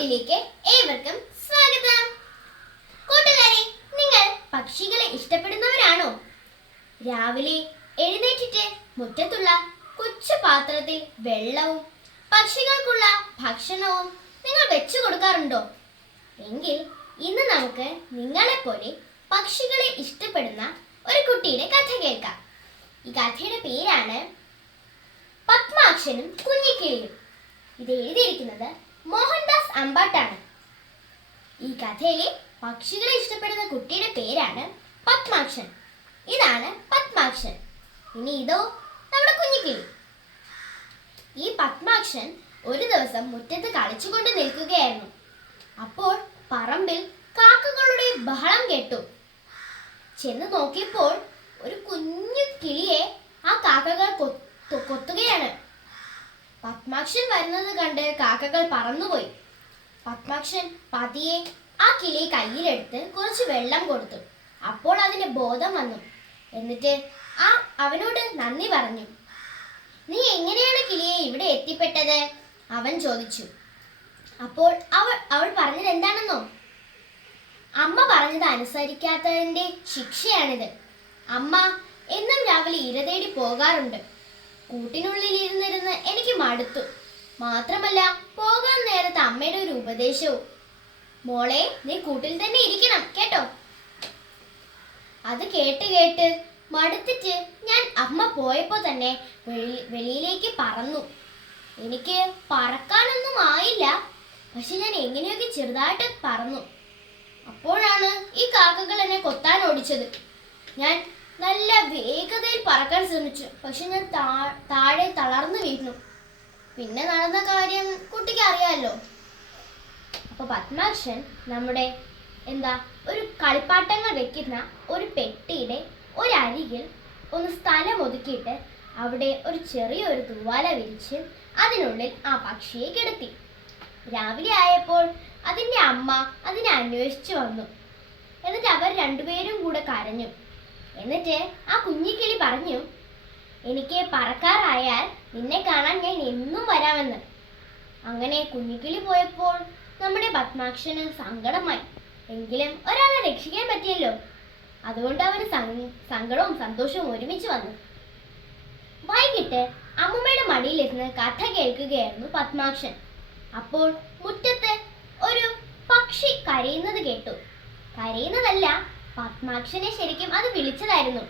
ഫുഡിലേക്ക് ഏവർക്കും സ്വാഗതം. കൂട്ടുകാരെ നിങ്ങൾ പക്ഷികളെ ഇഷ്ടപ്പെടുന്നവരാണോ? രാവിലെ എഴുന്നേറ്റിട്ട് മുറ്റത്തുള്ള കൊച്ചു പാത്രത്തിൽ വെള്ളവും പക്ഷികൾക്കുള്ള ഭക്ഷണവും നിങ്ങൾ വെച്ചു കൊടുക്കാറുണ്ടോ? എങ്കിൽ ഇന്ന് നമുക്ക് നിങ്ങളെപ്പോലെ പക്ഷികളെ ഇഷ്ടപ്പെടുന്ന ഒരു കുട്ടിയുടെ കഥ കേൾക്കാം. ഈ കഥയുടെ പേരാണ് പത്മാക്ഷനും കുഞ്ഞിക്കിളിയും. ഇത് എഴുതിയിരിക്കുന്നത് മോഹൻദാസ് അമ്പാട്ടാണ് ഈ കഥയിലെ പക്ഷികളെ ഇഷ്ടപ്പെടുന്ന കുട്ടിയുടെ പേരാണ് പത്മാക്ഷൻ. ഇതാണ് പത്മാക്ഷൻ. ഇനി ഇതോ നമ്മുടെ കുഞ്ഞിക്കിളി. ഈ പത്മാക്ഷൻ ഒരു ദിവസം മുറ്റത്ത് കളിച്ചുകൊണ്ട് നിൽക്കുകയായിരുന്നു. അപ്പോൾ പറമ്പിൽ കാക്കകളുടെ ബഹളം കേട്ടു. ചെന്ന് നോക്കിയപ്പോൾ ഒരു കുഞ്ഞു കിളിയെ ആ കാക്കകൾ കൊത്തു- കൊത്തുകയാണ്. പത്മാക്ഷൻ വരുന്നത് കണ്ട് കാക്കകൾ പറന്നുപോയി. പത്മാക്ഷൻ പതിയെ ആ കിളിയെ കയ്യിലെടുത്ത് കുറച്ച് വെള്ളം കൊടുത്തു. അപ്പോൾ അതിന് ബോധം വന്നു. എന്നിട്ട് ആ അവനോട് നന്ദി പറഞ്ഞു. നീ എങ്ങനെയാണ് കിളിയെ ഇവിടെ എത്തിപ്പെട്ടത്? അവൻ ചോദിച്ചു. അപ്പോൾ അവൾ അവൾ പറഞ്ഞത് എന്താണെന്നോ? അമ്മ പറഞ്ഞത് അനുസരിക്കാത്തതിന്റെ ശിക്ഷയാണിത്. അമ്മ എന്നും രാവിലെ ഇരതേടി പോകാറുണ്ട്. കൂട്ടിനുള്ളിൽ ഇരുന്നിരുന്ന് എനിക്ക് മടുത്തു. മാത്രമല്ല പോകാൻ നേരത്ത് അമ്മയുടെ ഒരു ഉപദേശവും. മോളെ നീ കൂട്ടിൽ തന്നെ ഇരിക്കണം കേട്ടോ? അത് കേട്ട് കേട്ട് മടുത്തിട്ട് ഞാൻ അമ്മ പോയപ്പോ തന്നെ വെളി- വെളിയിലേക്ക് പറന്നു. എനിക്ക് പറക്കാനൊന്നും ആയില്ല പക്ഷെ ഞാൻ എങ്ങനെയൊക്കെ ചെറുതായിട്ട് പറന്നു. അപ്പോഴാണ് ഈ കാക്കകൾ എന്നെ കൊത്താൻ ഓടിച്ചത്. ഞാൻ നല്ല വേഗതയിൽ പറക്കാൻ ശ്രമിച്ചു. പക്ഷെ ഞാൻ താഴെ തളർന്നു വീണു. പിന്നെ നടന്ന കാര്യം കുട്ടിക്ക് അറിയാമല്ലോ അപ്പൊ പത്മാക്ഷൻ നമ്മുടെ എന്താ ഒരു കളിപ്പാട്ടങ്ങൾ വെക്കുന്ന ഒരു പെട്ടിയുടെ ഒരരികിൽ ഒന്ന് സ്ഥലം ഒതുക്കിയിട്ട് അവിടെ ഒരു ചെറിയൊരു തൂവാല വിരിച്ച് അതിനുള്ളിൽ ആ പക്ഷിയെ കിടത്തി. രാവിലെ ആയപ്പോൾ അതിന്റെ അമ്മ അതിനെ അന്വേഷിച്ചു വന്നു. എന്നിട്ട് അവർ രണ്ടുപേരും കൂടെ കരഞ്ഞു. എന്നിട്ട് ആ കുഞ്ഞിക്കിളി പറഞ്ഞു എനിക്ക് പറക്കാറായാൽ നിന്നെ കാണാൻ ഞാൻ എന്നും വരാമെന്ന്. അങ്ങനെ കുഞ്ഞിക്കിളി പോയപ്പോൾ നമ്മുടെ പത്മാക്ഷന് സങ്കടമായി. എങ്കിലും ഒരാളെ രക്ഷിക്കാൻ പറ്റിയല്ലോ. അതുകൊണ്ട് അവന് സങ്കടവും സന്തോഷവും ഒരുമിച്ച് വന്നു. വൈകിട്ട് അമ്മുമ്മയുടെ മടിയിലിരുന്ന് കഥ കേൾക്കുകയായിരുന്നു പത്മാക്ഷൻ. അപ്പോൾ മുറ്റത്ത് ഒരു പക്ഷി കരയുന്നത് കേട്ടു. കരയുന്നതല്ല പത്മാക്ഷനെ ശരിക്കും അത് വിളിച്ചതായിരുന്നു.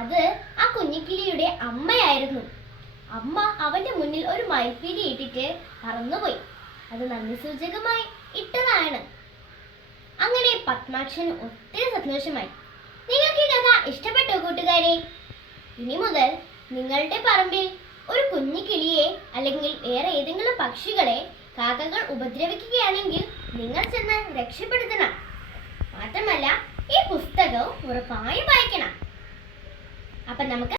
അത് ആ കുഞ്ഞിക്കിളിയുടെ അമ്മയായിരുന്നു. അമ്മ അവന്റെ മുന്നിൽ ഒരു മയിൽപ്പീലി ഇട്ടിട്ട് പറന്നുപോയി. അത് നന്ദി സൂചകമായി ഇട്ടതാണ്. അങ്ങനെ പത്മാക്ഷന് ഒത്തിരി സന്തോഷമായി. നിങ്ങൾക്ക് ഈ കഥ ഇഷ്ടപ്പെട്ടോ കൂട്ടുകാരെ? ഇനി മുതൽ നിങ്ങളുടെ പറമ്പിൽ ഒരു കുഞ്ഞു കിളിയെ അല്ലെങ്കിൽ വേറെ ഏതെങ്കിലും പക്ഷികളെ കാക്കകൾ ഉപദ്രവിക്കുകയാണെങ്കിൽ നിങ്ങൾ ചെന്ന് രക്ഷപ്പെടുത്തണം. മാത്രമല്ല ഈ പുസ്തകവും ഉറപ്പായും വായിക്കണം. അപ്പൊ നമുക്ക്